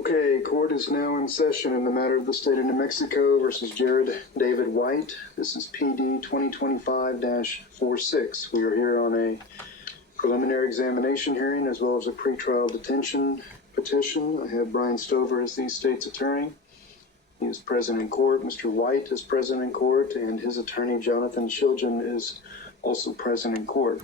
Okay, court is now in session in the matter of the state of New Mexico versus Jared David White. This is PD 2025-46. We are here on a preliminary examination hearing as well as a pretrial detention petition. I have Brian Stover as the state's attorney. He is present in court. Mr. White is present in court, and his attorney, Jonathan Chilgen, is also present in court.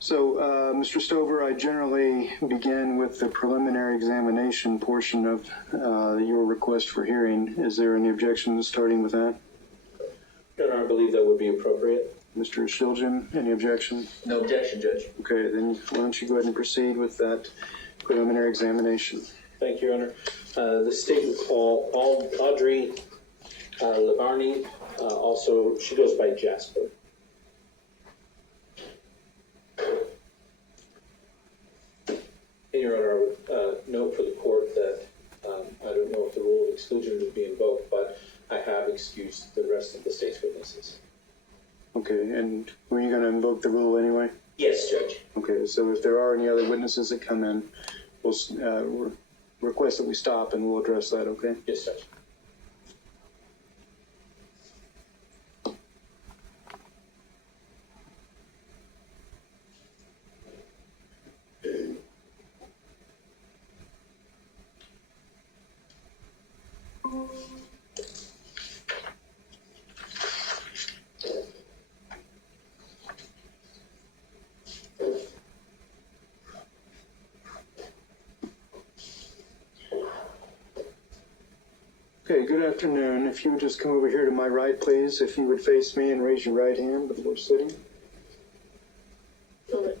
So, Mr. Stover, I generally begin with the preliminary examination portion of your request for hearing. Is there any objection to starting with that? Your Honor, I believe that would be appropriate. Mr. Chilgen, any objection? No objection, Judge. Okay, then why don't you go ahead and proceed with that preliminary examination. Thank you, Your Honor. The state would call Audrie Liverani. Also, she goes by Jasper. And Your Honor, I would note for the court that I don't know if the rule of exclusion would be invoked, but I have excused the rest of the state's witnesses. Okay, and were you going to invoke the rule anyway? Yes, Judge. Okay, so if there are any other witnesses that come in, we'll request that we stop and we'll address that, okay? Yes, Judge. Okay, good afternoon. If you would just come over here to my right, please. If you would face me and raise your right hand before sitting. Do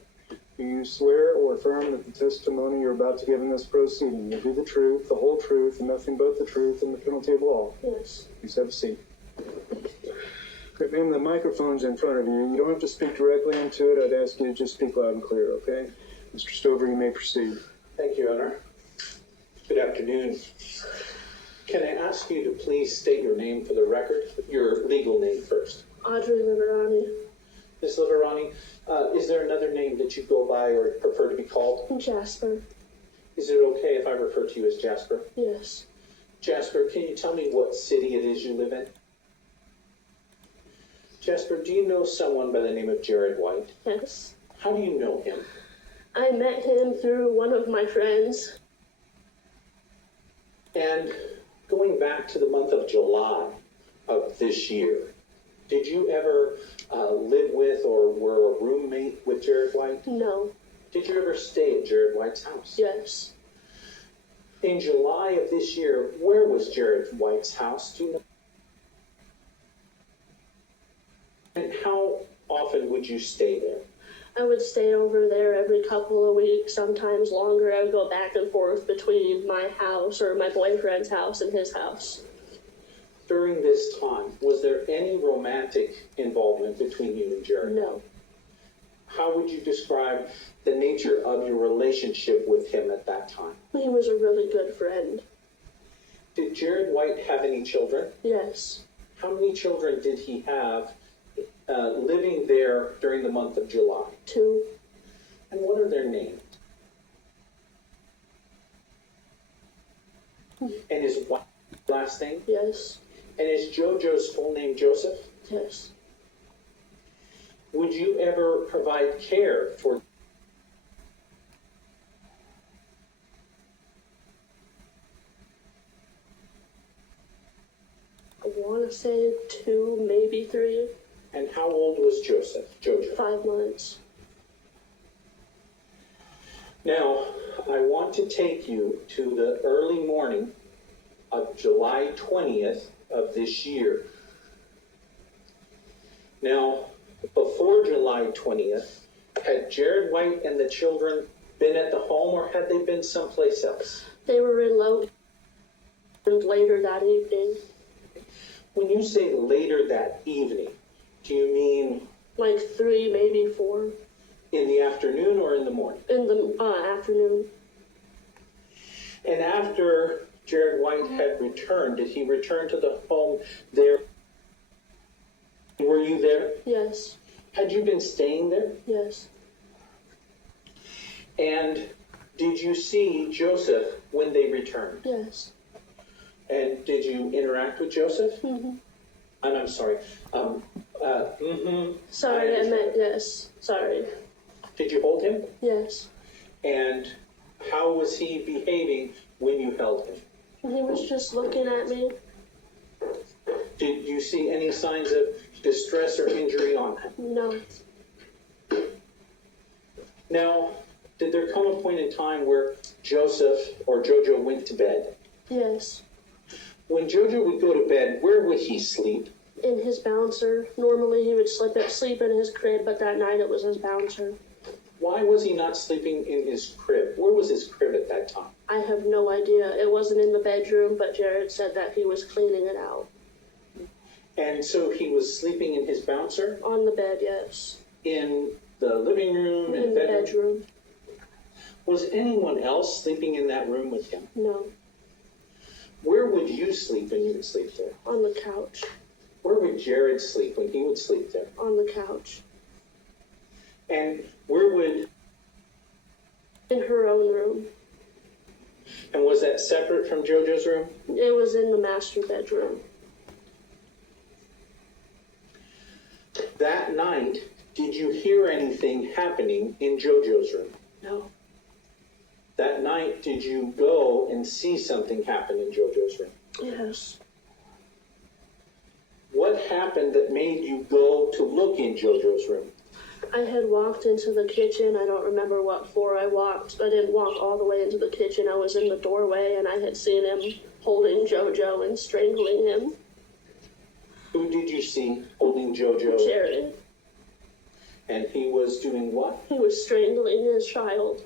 you swear or affirm that the testimony you're about to give in this proceeding will be the truth, the whole truth, and nothing but the truth, and the penalty of law? Yes. Please have a seat. Okay, ma'am, the microphone's in front of you. You don't have to speak directly into it. I'd ask you to just speak loud and clear, okay? Mr. Stover, you may proceed. Thank you, Your Honor. Good afternoon. Can I ask you to please state your name for the record, your legal name first? Audrie Liverani. Ms. Liverani, is there another name that you go by or prefer to be called? Jasper. Is it okay if I refer to you as Jasper? Yes. Jasper, can you tell me what city it is you live in? Jasper, do you know someone by the name of Jared White? Yes. How do you know him? I met him through one of my friends. And going back to the month of July of this year, did you ever live with or were a roommate with Jared White? No. Did you ever stay at Jared White's house? Yes. In July of this year, where was Jared White's house? Do you know? And how often would you stay there? I would stay over there every couple of weeks, sometimes longer. I would go back and forth between my house or my boyfriend's house and his house. During this time, was there any romantic involvement between you and Jared? No. How would you describe the nature of your relationship with him at that time? He was a really good friend. Did Jared White have any children? Yes. How many children did he have living there during the month of July? 2. And what are their names? And his last name? Yes. And is JoJo's full name Joseph? Yes. Would you ever provide care for? I want to say 2, maybe 3. And how old was Jojo? 5 months. Now, I want to take you to the early morning of July 20th of this year. Now, before July 20th, had Jared White and the children been at the home or had they been someplace else? They were in Logan later that evening. When you say later that evening, do you mean Like 3, maybe 4. in the afternoon or in the morning? In the afternoon. And after Jared White had returned, did he return to the home there? Were you there? Yes. Had you been staying there? Yes. And Did you see Joseph when they returned? Yes. And did you interact with Joseph? Mm-hmm. And I'm sorry. Sorry, I meant yes. Sorry. Did you hold him? Yes. And how was he behaving when you held him? He was just looking at me. Did you see any signs of distress or injury on him? No. Now, did there come a point in time where Joseph or Jojo went to bed? Yes. When Jojo would go to bed, where would he sleep? In his bouncer. Normally he would sleep in his crib, but that night it was his bouncer. Why was he not sleeping in his crib? Where was his crib at that time? I have no idea. It wasn't in the bedroom, but Jared said that he was cleaning it out. And so he was sleeping in his bouncer? On the bed, yes. In the living room? In the bedroom. Was anyone else sleeping in that room with him? No. Where would you sleep when you would sleep there? On the couch. Where would Jared sleep when he would sleep there? On the couch. And where would... In her own room. And was that separate from Jojo's room? It was in the master bedroom. That night, did you hear anything happening in Jojo's room? No. That night, did you go and see something happen in Jojo's room? Yes. What happened that made you go to look in Jojo's room? I had walked into the kitchen. I don't remember what floor I walked. I didn't walk all the way into the kitchen. I was in the doorway and I had seen him holding Jojo and strangling him. Who did you see holding Jojo? Jared. And he was doing what? He was strangling his child.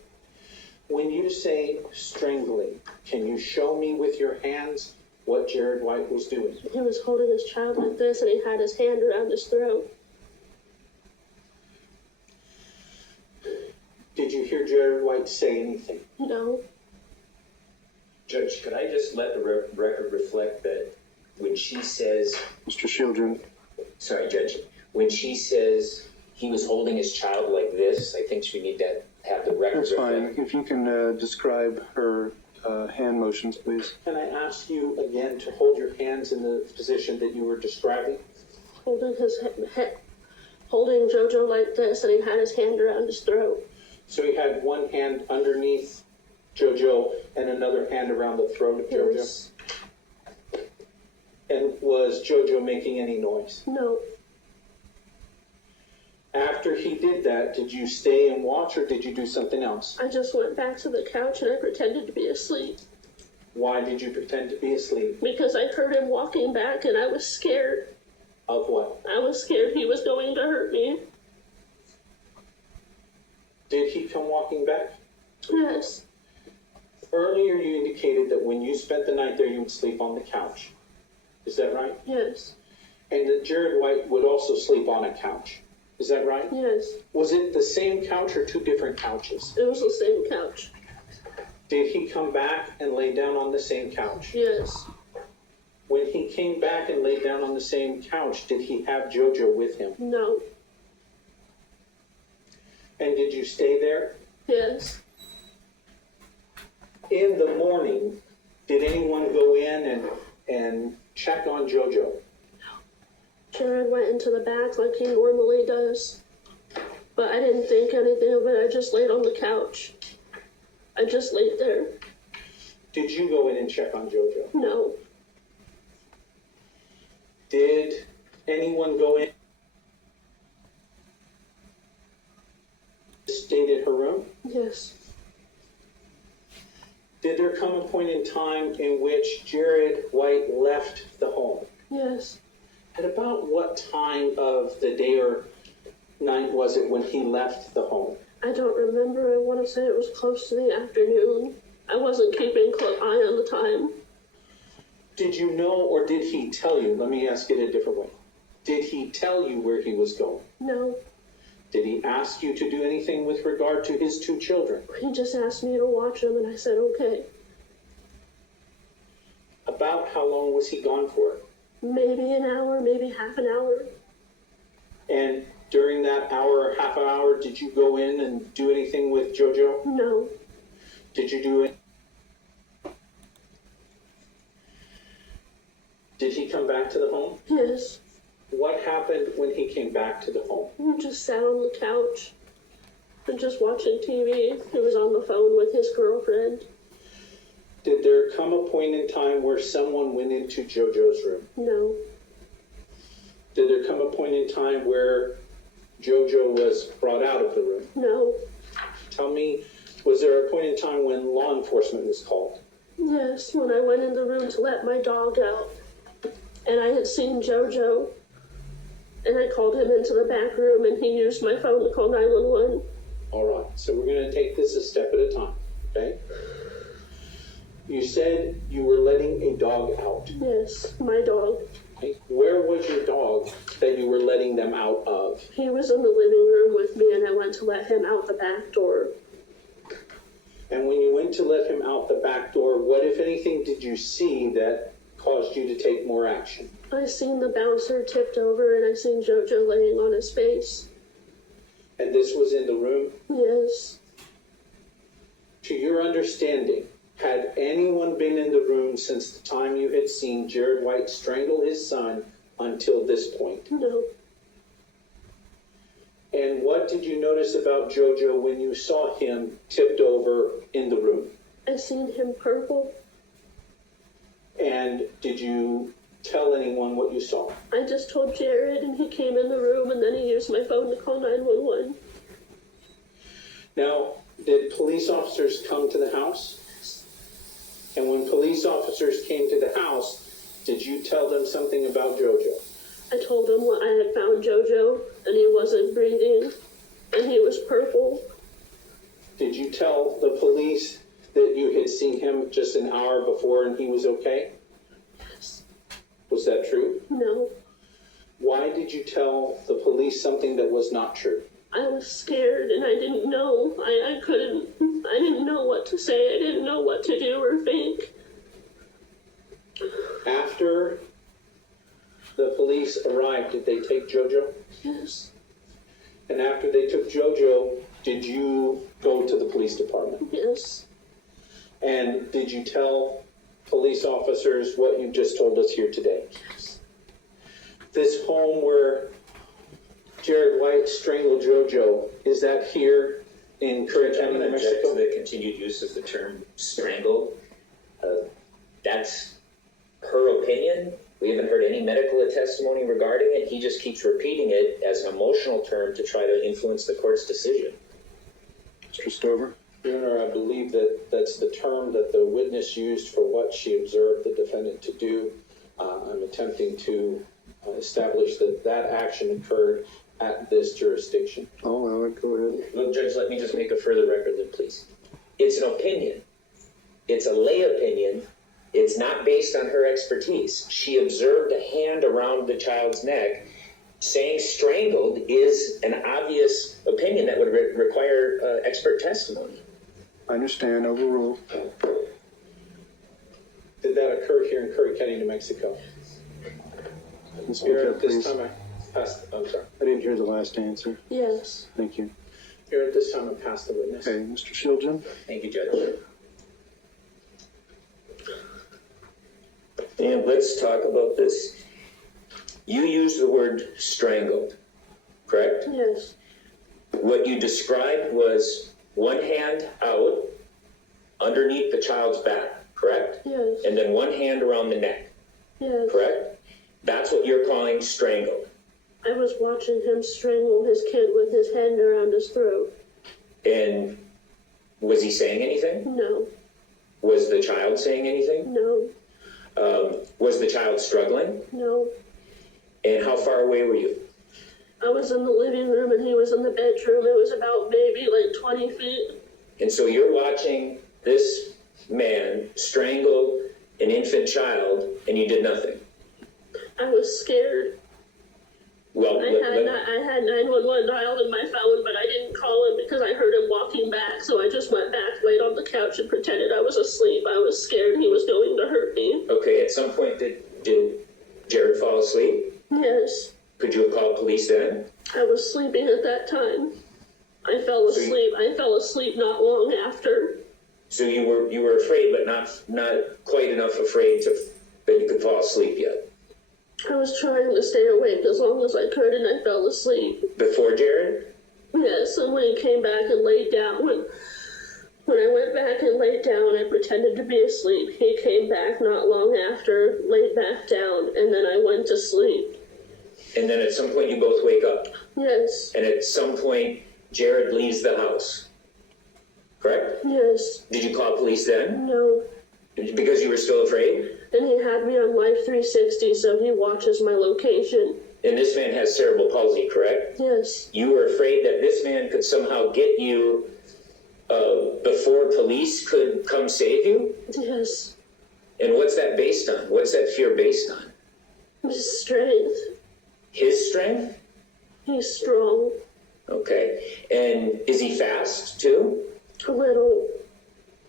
When you say strangling, can you show me with your hands what Jared White was doing? He was holding his child like this and he had his hand around his throat. Did you hear Jared White say anything? No. Judge, could I just let the record reflect that when she says, Mr. Shieldren, sorry, Judge, when she says he was holding his child like this, I think we need to have the record that's fine. reflect. If you can describe her hand motions, please. Can I ask you again to hold your hands in the position that you were describing? Holding holding Jojo like this and he had his hand around his throat. So he had one hand underneath Jojo and another hand around the throat of Jojo? Yes. And was Jojo making any noise? No. After he did that, did you stay and watch or did you do something else? I just went back to the couch and I pretended to be asleep. Why did you pretend to be asleep? Because I heard him walking back and I was scared. Of what? I was scared he was going to hurt me. Did he come walking back? Yes. Earlier you indicated that when you spent the night there, you would sleep on the couch. Is that right? Yes. And that Jared White would also sleep on a couch. Is that right? Yes. Was it the same couch or two different couches? It was the same couch. Did he come back and lay down on the same couch? Yes. When he came back and laid down on the same couch, did he have Jojo with him? No. And did you stay there? Yes. In the morning, did anyone go in and check on Jojo? Jared went into the back like he normally does. But I didn't think anything of it. I just laid on the couch. I just laid there. Did you go in and check on Jojo? No. Did anyone go in? Stayed at her room? Yes. Did there come a point in time in which Jared White left the home? Yes. At about what time of the day or night was it when he left the home? I don't remember. I want to say it was close to the afternoon. I wasn't keeping close eye on the time. Did you know or did he tell you? Let me ask it a different way. Did he tell you where he was going? No. Did he ask you to do anything with regard to his two children? He just asked me to watch him and I said okay. About how long was he gone for? Maybe an hour, maybe half an hour. And during that hour or half an hour, did you go in and do anything with Jojo? No. Did you do it? Did he come back to the home? Yes. What happened when he came back to the home? He just sat on the couch and just watching TV. He was on the phone with his girlfriend. Did there come a point in time where someone went into JoJo's room? No. Did there come a point in time where JoJo was brought out of the room? No. Tell me, was there a point in time when law enforcement was called? Yes, when I went in the room to let my dog out, and I had seen JoJo, and I called him into the back room, and he used my phone to call 911. All right, so we're going to take this a step at a time, okay? You said you were letting a dog out. Yes, my dog. Okay? Where was your dog that you were letting them out of? He was in the living room with me, and I went to let him out the back door. And when you went to let him out the back door, what, if anything, did you see that caused you to take more action? I seen the bouncer tipped over, and I seen JoJo laying on his face. And this was in the room? Yes. To your understanding, had anyone been in the room since the time you had seen Jared White strangle his son until this point? No. And what did you notice about JoJo when you saw him tipped over in the room? I seen him purple. And did you tell anyone what you saw? I just told Jared, and he came in the room, and then he used my phone to call 911. Now, did police officers come to the house? And when police officers came to the house, did you tell them something about JoJo? I told him what I had found JoJo, and he wasn't breathing, and he was purple. Did you tell the police that you had seen him just an hour before and he was okay? Yes. Was that true? No. Why did you tell the police something that was not true? I was scared, and I didn't know. I didn't know what to say. I didn't know what to do or think. After the police arrived, did they take JoJo? Yes. And after they took JoJo, did you go to the police department? Yes. And did you tell police officers what you just told us here today? Yes. This home where Jared White strangled JoJo, is that here in Curry County, New Object Mexico? to the continued use of the term strangled. That's her opinion. We haven't heard any medical testimony regarding it. He just keeps repeating it as an emotional term to try to influence the court's decision. Mr. Stover? Your Honor, I believe that that's the term that the witness used for what she observed the defendant to do. I'm attempting to establish that that action occurred at this jurisdiction. I'll allow it. Go ahead. Well, Judge, let me just make a further record then, please. It's an opinion. It's a lay opinion. It's not based on her expertise. She observed a hand around the child's neck. Saying strangled is an obvious opinion that would require expert testimony. I understand. Overruled. Did that occur here in Curry County, New Mexico? Speak Here up, at this please. time, I'm sorry. I didn't hear the last answer. Yes. Thank you. Here at this time, I pass the witness. Okay, Mr. Shiljan? Thank you, Judge. And let's talk about this. You used the word strangled, correct? Yes. What you described was one hand out underneath the child's back, correct? Yes. And then one hand around the neck, Yes. correct? That's what you're calling strangled. I was watching him strangle his kid with his hand around his throat. And was he saying anything? No. Was the child saying anything? No. Was the child struggling? No. And how far away were you? I was in the living room and he was in the bedroom. It was about maybe like 20 feet. And so you're watching this man strangle an infant child and you did nothing. I was scared. Well, I had 911 dialed in my phone, but I didn't call him because I heard him walking back. So I just went back, laid on the couch, and pretended I was asleep. I was scared he was going to hurt me. okay, at some point did Jared fall asleep? Yes. Could you have called police then? I was sleeping at that time. I fell asleep. I fell asleep not long after. So you were afraid, but not quite enough afraid that you could fall asleep yet. I was trying to stay awake as long as I could, and I fell asleep. Before Jared? Yes, and when he came back and laid down, when I went back and laid down, I pretended to be asleep. He came back not long after, laid back down, and then I went to sleep. And then at some point you both wake up. Yes. And at some point, Jared leaves the house. Correct? Yes. Did you call police then? No. Because you were still afraid? And he had me on Life 360, so he watches my location. And this man has cerebral palsy, correct? Yes. You were afraid that this man could somehow get you before police could come save you? Yes. And what's that based on? What's that fear based on? His strength. His strength? He's strong. Okay. And is he fast, too? A little.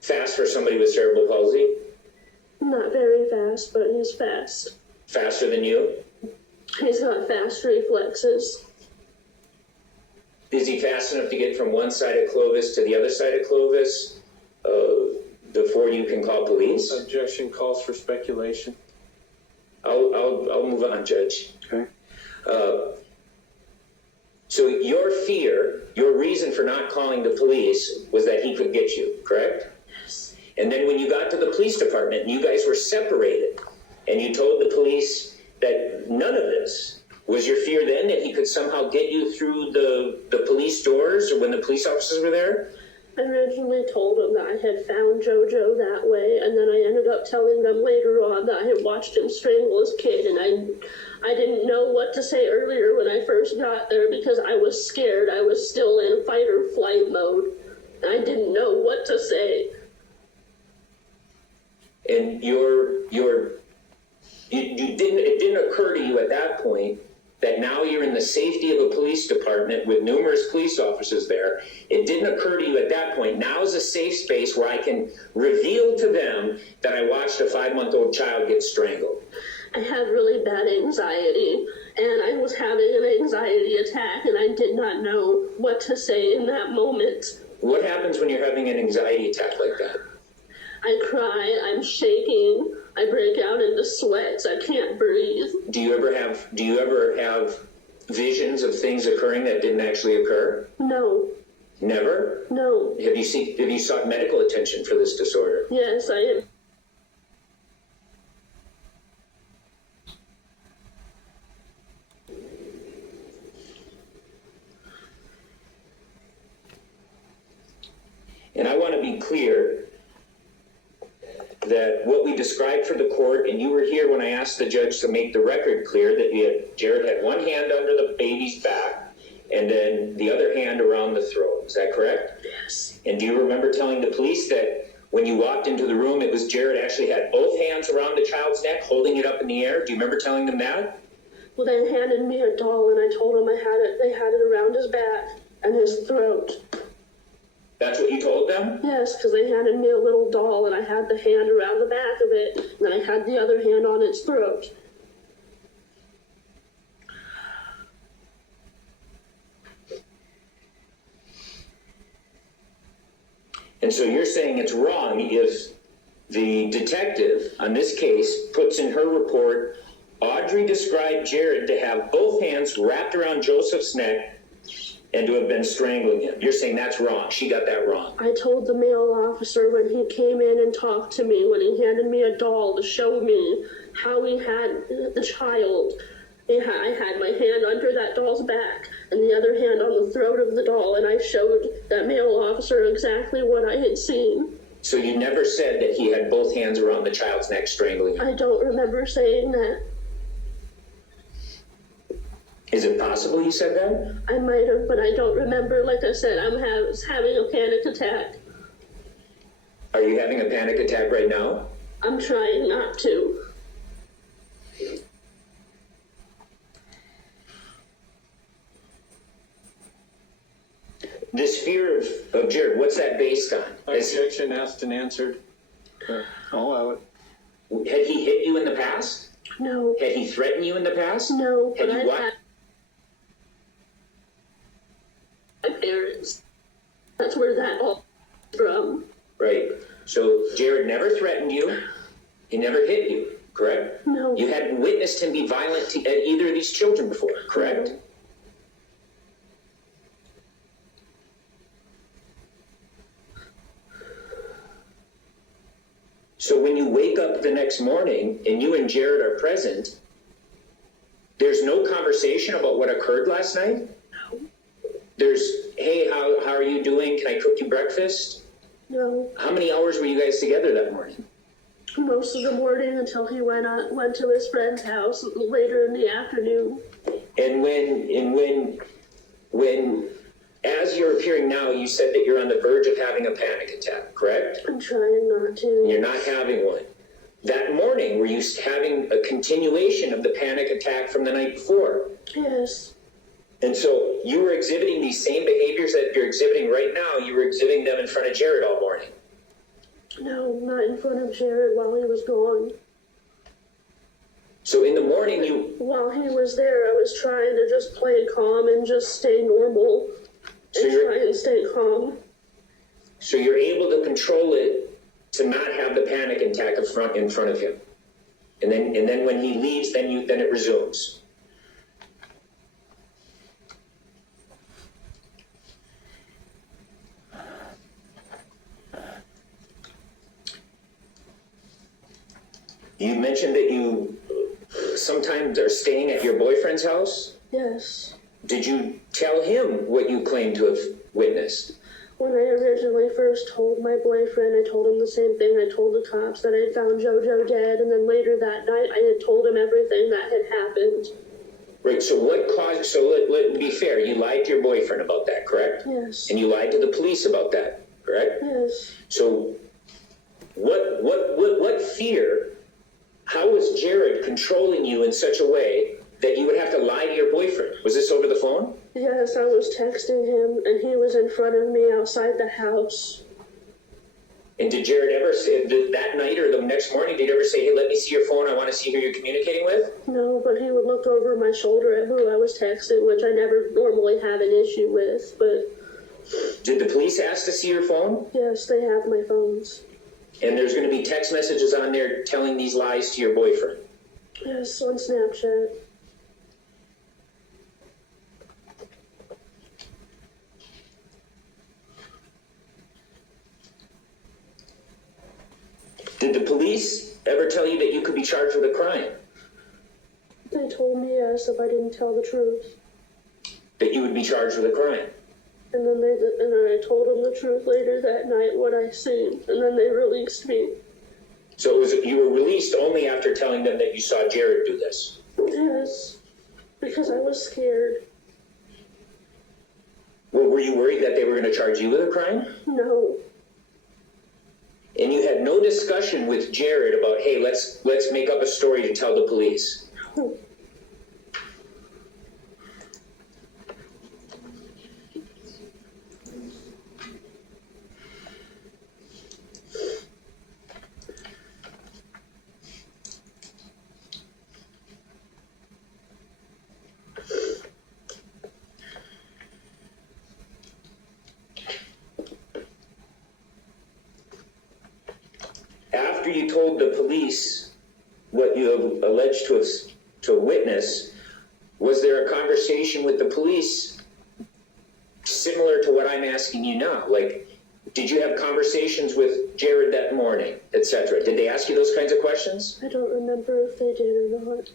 Fast for somebody with cerebral palsy? Not very fast, but he's fast. Faster than you? He's got fast reflexes. Is he fast enough to get from one side of Clovis to the other side of Clovis before you can call police? Objection calls for speculation. I'll move on, Judge. Okay. So your fear, your reason for not calling the police was that he could get you, correct? Yes. And then when you got to the police department and you guys were separated and you told the police that none of this, was your fear then that he could somehow get you through the police doors or when the police officers were there? I originally told him that I had found JoJo that way, and then I ended up telling them later on that I had watched him strangle his kid, and I didn't know what to say earlier when I first got there because I was scared. I was still in fight or flight mode. I didn't know what to say. And it didn't occur to you at that point that now you're in the safety of a police department with numerous police officers there. It didn't occur to you at that point, now is a safe space where I can reveal to them that I watched a 5-month-old child get strangled. I had really bad anxiety, and I was having an anxiety attack, and I did not know what to say in that moment. What happens when you're having an anxiety attack like that? I cry, I'm shaking, I break out into sweats, I can't breathe. Do you ever have visions of things occurring that didn't actually occur? No. Never? No. Have you sought medical attention for this disorder? Yes, I am. And I want to be clear that what we described for the court, and you were here when I asked the judge to make the record clear that Jared had one hand under the baby's back and then the other hand around the throat. Is that correct? Yes. And do you remember telling the police that when you walked into the room, it was Jared actually had both hands around the child's neck, holding it up in the air? Do you remember telling them that? Well, they handed me a doll, and I told them they had it around his back and his throat. That's what you told them? Yes, because they handed me a little doll, and I had the hand around the back of it, and then I had the other hand on its throat. And so you're saying it's wrong if the detective on this case puts in her report, Audrie described Jared to have both hands wrapped around Joseph's neck and to have been strangling him. You're saying that's wrong. She got that wrong. I told the male officer when he came in and talked to me, when he handed me a doll to show me how he had the child. I had my hand under that doll's back and the other hand on the throat of the doll, and I showed that male officer exactly what I had seen. So you never said that he had both hands around the child's neck strangling him? I don't remember saying that. Is it possible you said that? I might have, but I don't remember. Like I said, I was having a panic attack. Are you having a panic attack right now? I'm trying not to. This fear of Jared, what's that based on? Objection asked and answered. I'll allow it. Had he hit you in the past? No. Had he threatened you in the past? No, Had but you I've what? had my parents. That's where that all from. Right. So Jared never threatened you. He never hit you, correct? No. You hadn't witnessed him be violent at either of these children before, correct? No. So when you wake up the next morning and you and Jared are present, there's no conversation about what occurred last night? No. There's, hey, how are you doing? Can I cook you breakfast? No. How many hours were you guys together that morning? Most of the morning until he went to his friend's house later in the afternoon. And when as you're appearing now, you said that you're on the verge of having a panic attack, correct? I'm trying not to. You're not having one. That morning, were you having a continuation of the panic attack from the night before? Yes. And so you were exhibiting these same behaviors that you're exhibiting right now, you were exhibiting them in front of Jared all morning. No, not in front of Jared while he was gone. So in the morning, While he was there, I was trying to just play calm and just stay normal. So And try and stay calm. So you're able to control it to not have the panic attack in front of him. And then when he leaves, then it resumes. You mentioned that you sometimes are staying at your boyfriend's house. Yes. Did you tell him what you claim to have witnessed? When I originally first told my boyfriend, I told him the same thing. I told the cops that I had found JoJo dead, and then later that night, I had told him everything that had happened. Right, so let be fair, you lied to your boyfriend about that, correct? Yes. And you lied to the police about that, correct? Yes. So what fear, how was Jared controlling you in such a way that you would have to lie to your boyfriend? Was this over the phone? Yes, I was texting him, and he was in front of me outside the house. And did Jared ever say, that night or the next morning, did he ever say, hey, let me see your phone, I want to see who you're communicating with? No, but he would look over my shoulder at who I was texting, which I never normally have an issue with, but... Did the police ask to see your phone? Yes, they have my phones. And there's going to be text messages on there telling these lies to your boyfriend? Yes, on Snapchat. Did the police ever tell you that you could be charged with a crime? They told me yes if I didn't tell the truth. That you would be charged with a crime? And then I told them the truth later that night, what I seen, and then they released me. So you were released only after telling them that you saw Jared do this? Yes, because I was scared. Well, were you worried that they were going to charge you with a crime? No. And you had no discussion with Jared about, hey, let's make up a story to tell the police? After you told the police what you have alleged to witness, was there a conversation with the police similar to what I'm asking you now? Like, did you have conversations with Jared that morning, etc.? Did they ask you those kinds of questions? I don't remember if they did or not.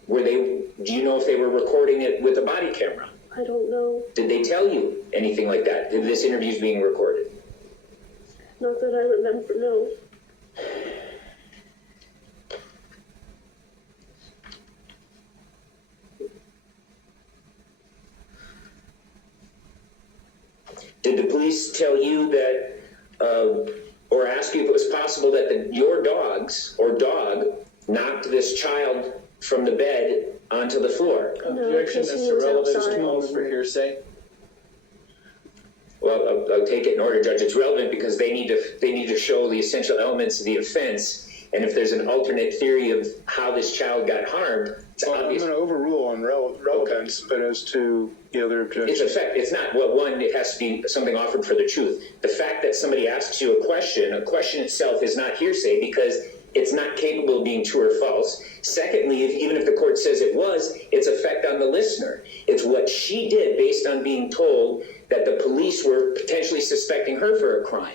Do you know if they were recording it with a body camera? I don't know. Did they tell you anything like that? That this interview is being recorded? Not that I remember, no. Did the police tell you that, or ask you if it was possible that your dogs or dog knocked this child from the bed onto the floor? No, Objection, because he Mr. was Relevant, outside. calls for hearsay. Well, I'll take it in order, Judge. It's relevant because they need to show the essential elements of the offense. And if there's an alternate theory of how this child got harmed, It's Well, I'm obvious. going to overrule on relevance, but as to the other It's objection. a fact. It's not, well, one, it has to be something offered for the truth. The fact that somebody asks you a question itself is not hearsay because it's not capable of being true or false. Secondly, even if the court says it was, its effect on the listener. It's what she did based on being told that the police were potentially suspecting her for a crime.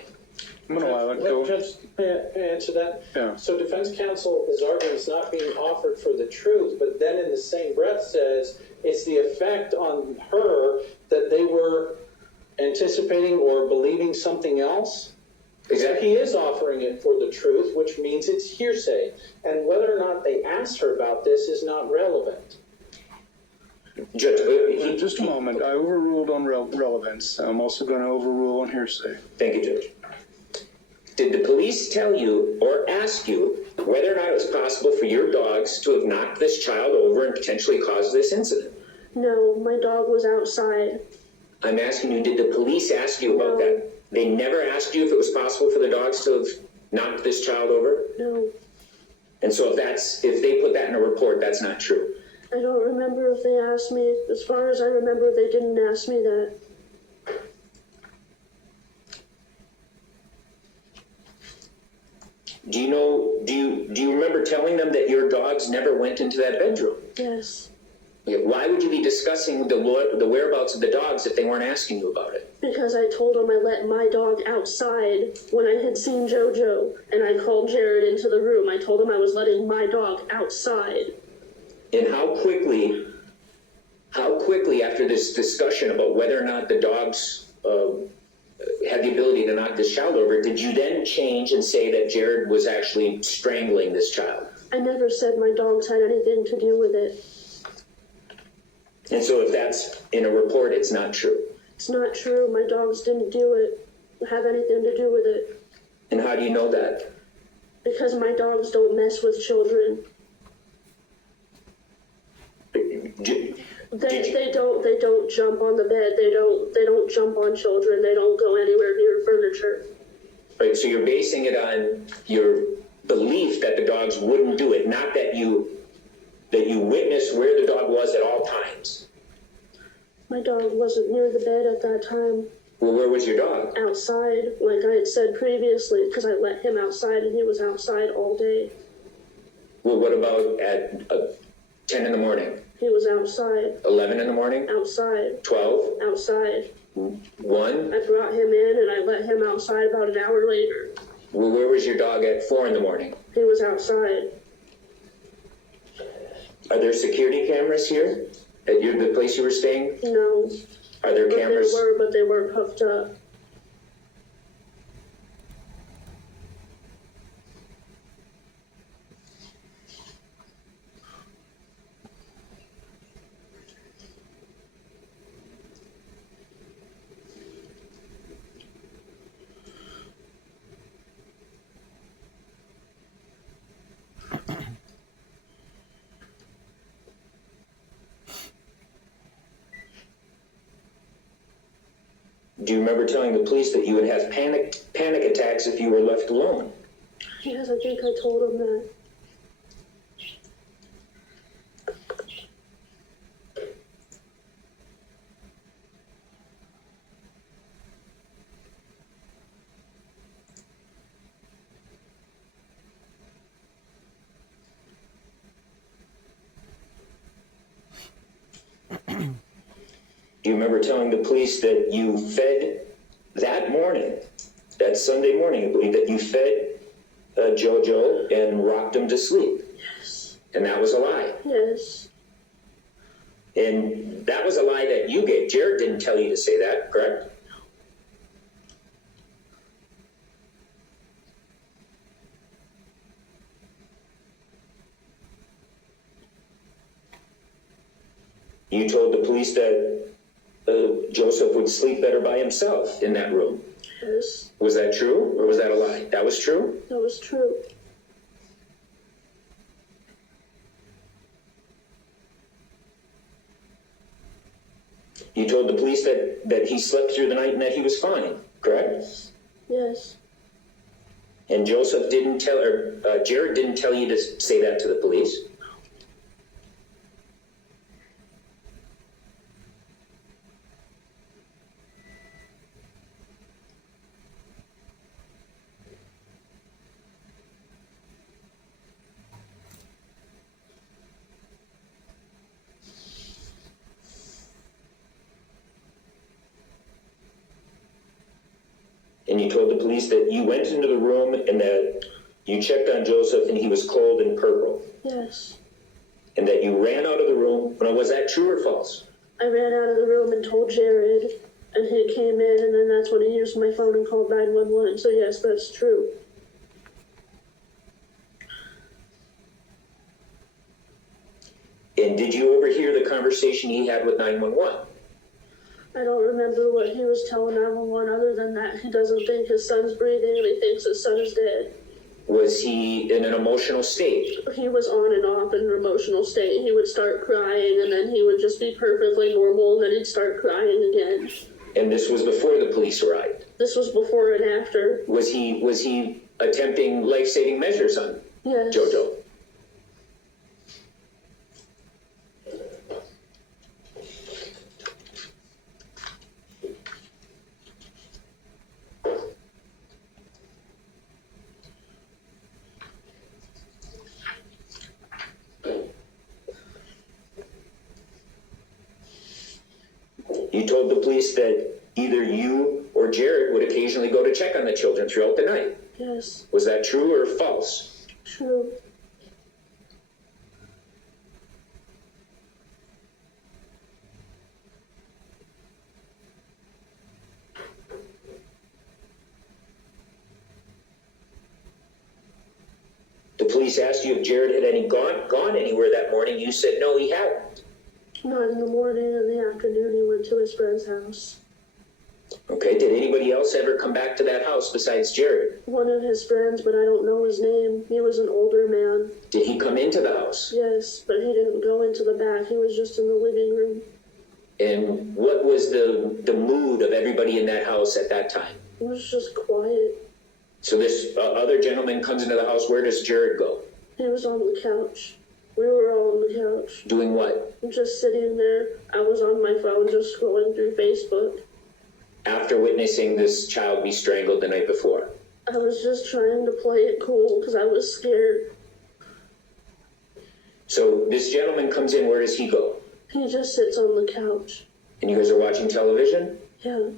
I'm going to allow it. Go. Judge, may I answer that? Yeah. So defense counsel is arguing it's not being offered for the truth, but then in the same breath says it's the effect on her that they were anticipating or believing something else. So he is offering it for the truth, which means it's hearsay. And whether or not they asked her about this is not relevant. Judge, Just a moment. I overruled on relevance. I'm also going to overrule on hearsay. Thank you, Judge. Did the police tell you or ask you whether or not it was possible for your dogs to have knocked this child over and potentially caused this incident? No, my dog was outside. I'm asking you, did the police ask you about that? They never asked you if it was possible for the dogs to have knocked this child over? No, And so if they put that in a report, that's not true. I don't remember if they asked me. As far as I remember, they didn't ask me that. Do you remember telling them that your dogs never went into that bedroom? Yes, Why would you be discussing the whereabouts of the dogs if they weren't asking you about it? because I told him I let my dog outside when I had seen JoJo, and I called Jared into the room. I told him I was letting my dog outside. And how quickly after this discussion about whether or not the dogs had the ability to knock this child over, did you then change and say that Jared was actually strangling this child? I never said my dogs had anything to do with it. And so if that's in a report, it's not true. It's not true. My dogs didn't do it, have anything to do with it. And how do you know that? Because my dogs don't mess with children. They don't jump on the bed. They don't jump on children. They don't go anywhere near furniture. Right, so you're basing it on your belief that the dogs wouldn't do it, not that you witnessed where the dog was at all times. My dog wasn't near the bed at that time. Well, where was your dog? Outside, like I had said previously, because I let him outside and he was outside all day. Well, what about at 10 in the morning? He was outside. 11 in the morning? Outside. 12? Outside. 1? I brought him in and I let him outside about an hour later. Well, where was your dog at 4 in the morning? He was outside. Are there security cameras here at the place you were staying? No. Are there But cameras? they were puffed up. Do you remember telling the police that you would have panic attacks if you were left alone? Yes, I think I told him that. Do you remember telling the police that you fed that morning, that Sunday morning, I believe, that you fed JoJo and rocked him to sleep? Yes. And that was a lie. Yes. And that was a lie that you gave. Jared didn't tell you to say that, correct? You told the police that Joseph would sleep better by himself in that room. Yes. Was that true, or was that a lie? That was true? That was true. You told the police that he slept through the night and that he was fine, correct? Yes. And Joseph didn't tell, or Jared didn't tell you to say that to the police? And you told the police that you went into the room and that you checked on Joseph and he was cold and purple. Yes. And that you ran out of the room. Now, was that true or false? I ran out of the room and told Jared, and he came in, and then that's when he used my phone and called 911. So yes, that's true. And did you overhear the conversation he had with 911? I don't remember what he was telling 911 other than that he doesn't think his son's breathing and he thinks his son is dead. Was he in an emotional state? He was on and off in an emotional state. He would start crying and then he would just be perfectly normal and then he'd start crying again. And this was before the police arrived? This was before and after. Was he attempting life-saving measures on Yes. JoJo? You told the police that either you or Jared would occasionally go to check on the children throughout the night. Yes. Was that true or false? True. The police asked you if Jared had gone anywhere that morning. You said no, he hadn't. Not in the morning. In the afternoon, he went to his friend's house. Okay, did anybody else ever come back to that house besides Jared? One of his friends, but I don't know his name. He was an older man. Did he come into the house? Yes, but he didn't go into the back. He was just in the living room. And what was the mood of everybody in that house at that time? It was just quiet. So this other gentleman comes into the house. Where does Jared go? He was on the couch. We were all on the couch. Doing what? Just sitting there. I was on my phone just scrolling through Facebook. After witnessing this child be strangled the night before? I was just trying to play it cool because I was scared. So this gentleman comes in. Where does he go? He just sits on the couch. And you guys are watching television? Yeah.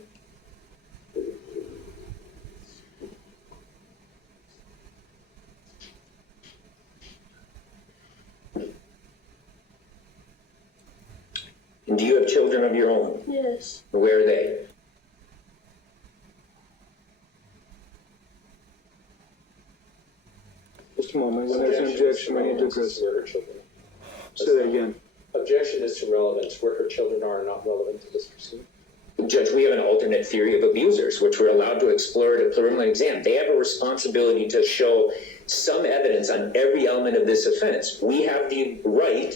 And do you have children of your own? Yes. Where are they? Just a moment. When there's an objection, we need to address it. Where her children. Say that again. Objection is to relevance. Where her children are not relevant to this proceeding. Judge, we have an alternate theory of abusers, which we're allowed to explore at a preliminary exam. They have a responsibility to show some evidence on every element of this offense. We have the right,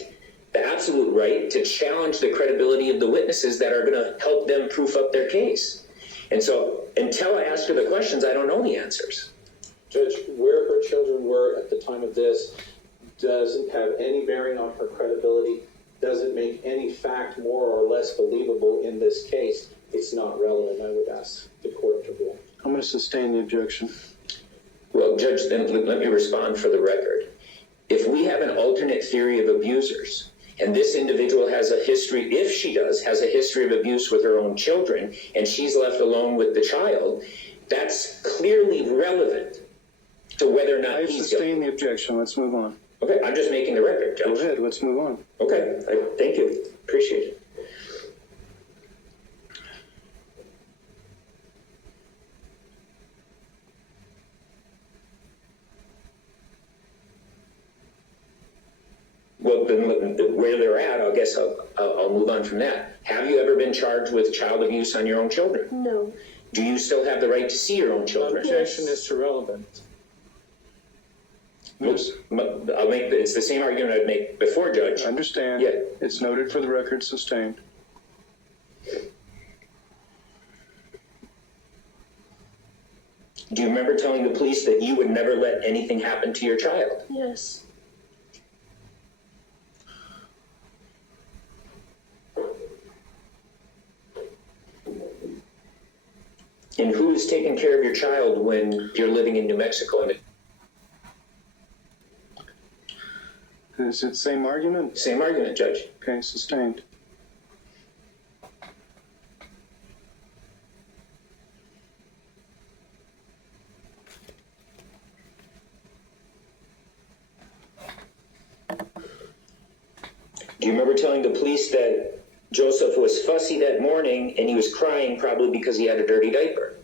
the absolute right, to challenge the credibility of the witnesses that are going to help them proof up their case. And so until I ask her the questions, I don't know the answers. Judge, where her children were at the time of this doesn't have any bearing on her credibility, doesn't make any fact more or less believable in this case. It's not relevant. I would ask the court to rule. I'm going to sustain the objection. Well, Judge, then let me respond for the record. If we have an alternate theory of abusers, and this individual has a history, if she does, has a history of abuse with her own children, and she's left alone with the child, that's clearly relevant to whether or not I he's guilty. sustain the objection. Let's move on. Okay, I'm just making the record, Judge. Go ahead. Let's move on. Okay, thank you. Appreciate it. Well, then where they're at, I guess I'll move on from that. Have you ever been charged with child abuse on your own children? No. Do you still have the right to see your own children? Objection is to relevance. Yes. It's the same argument I'd make before, Judge. I understand. Yeah. It's noted for the record, sustained. Do you remember telling the police that you would never let anything happen to your child? Yes. And who is taking care of your child when you're living in New Mexico? Is it the same argument? Same argument, Judge. Okay, sustained. Do you remember telling the police that Joseph was fussy that morning and he was crying probably because he had a dirty diaper?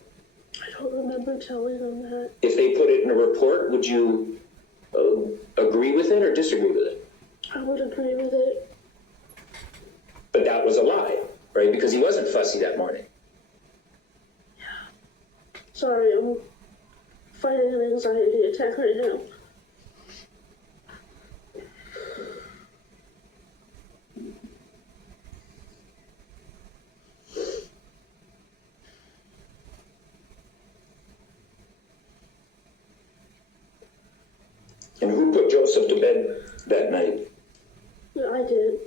I don't remember telling them that. If they put it in a report, would you agree with it or disagree with it? I would agree with it. But that was a lie, right? Because he wasn't fussy that morning. Sorry, I'm fighting an anxiety attack right now. And who put Joseph to bed that night? Yeah, I did.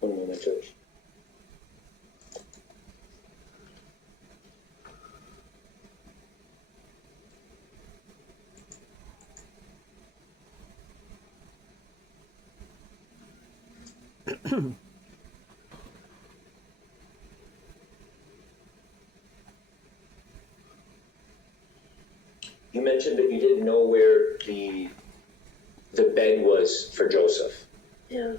One moment, Judge. You mentioned that you didn't know where the bed was for Joseph. Yeah.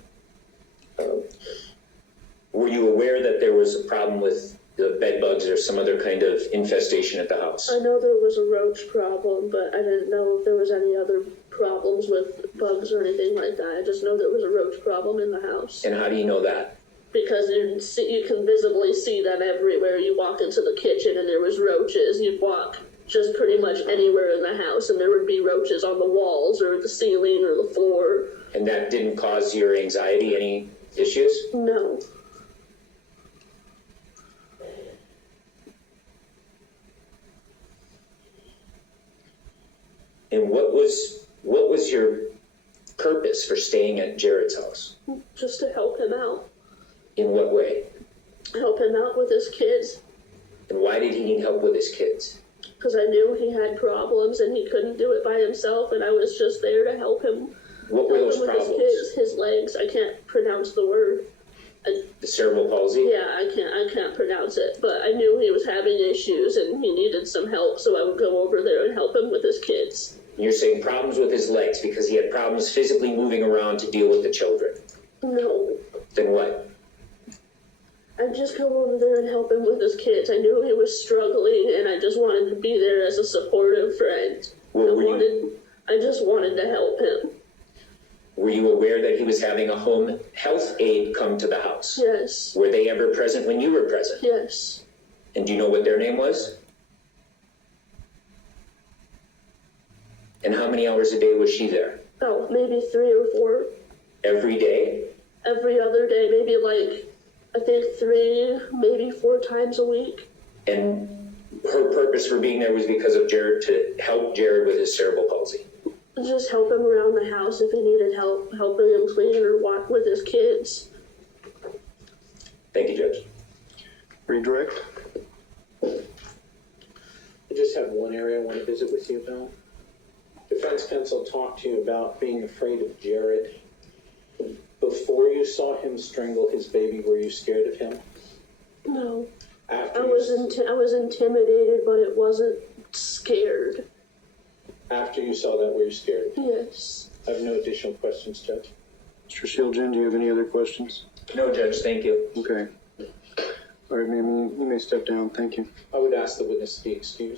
Were you aware that there was a problem with the bed bugs or some other kind of infestation at the house? I know there was a roach problem, but I didn't know if there was any other problems with bugs or anything like that. I just know there was a roach problem in the house. And how do you know that? Because you can visibly see them everywhere. You walk into the kitchen and there was roaches. You'd walk just pretty much anywhere in the house and there would be roaches on the walls or the ceiling or the floor. And that didn't cause your anxiety any issues? No. And what was your purpose for staying at Jared's house? Just to help him out. In what way? Help him out with his kids. And why did he need help with his kids? Because I knew he had problems and he couldn't do it by himself, and I was just there to help him. What were those with problems? His legs. I can't pronounce the word. The cerebral palsy? Yeah, I can't pronounce it. But I knew he was having issues and he needed some help, so I would go over there and help him with his kids. You're saying problems with his legs because he had problems physically moving around to deal with the children. No. Then what? I'd just go over there and help him with his kids. I knew he was struggling and I just wanted to be there as a supportive friend. I just wanted to help him. Were you aware that he was having a home health aide come to the house? Yes. Were they ever present when you were present? Yes. And do you know what their name was? And how many hours a day was she there? Oh, maybe 3 or 4. Every day? Every other day, maybe I think 3, maybe 4 times a week. And her purpose for being there was because of Jared, to help Jared with his cerebral palsy. Just help him around the house if he needed help, helping him clean or walk with his kids. Thank you, Judge. Redirect. I just have one area I want to visit with you about. Defense counsel talked to you about being afraid of Jared. Before you saw him strangle his baby, were you scared of him? No. After I was intimidated, but it wasn't scared. After you saw that, were you scared? Yes. I have no additional questions, Judge. Mr. Shields, do you have any other questions? No, Judge, thank you. Okay. All right, ma'am, you may step down. Thank you. I would ask the witness to be excused.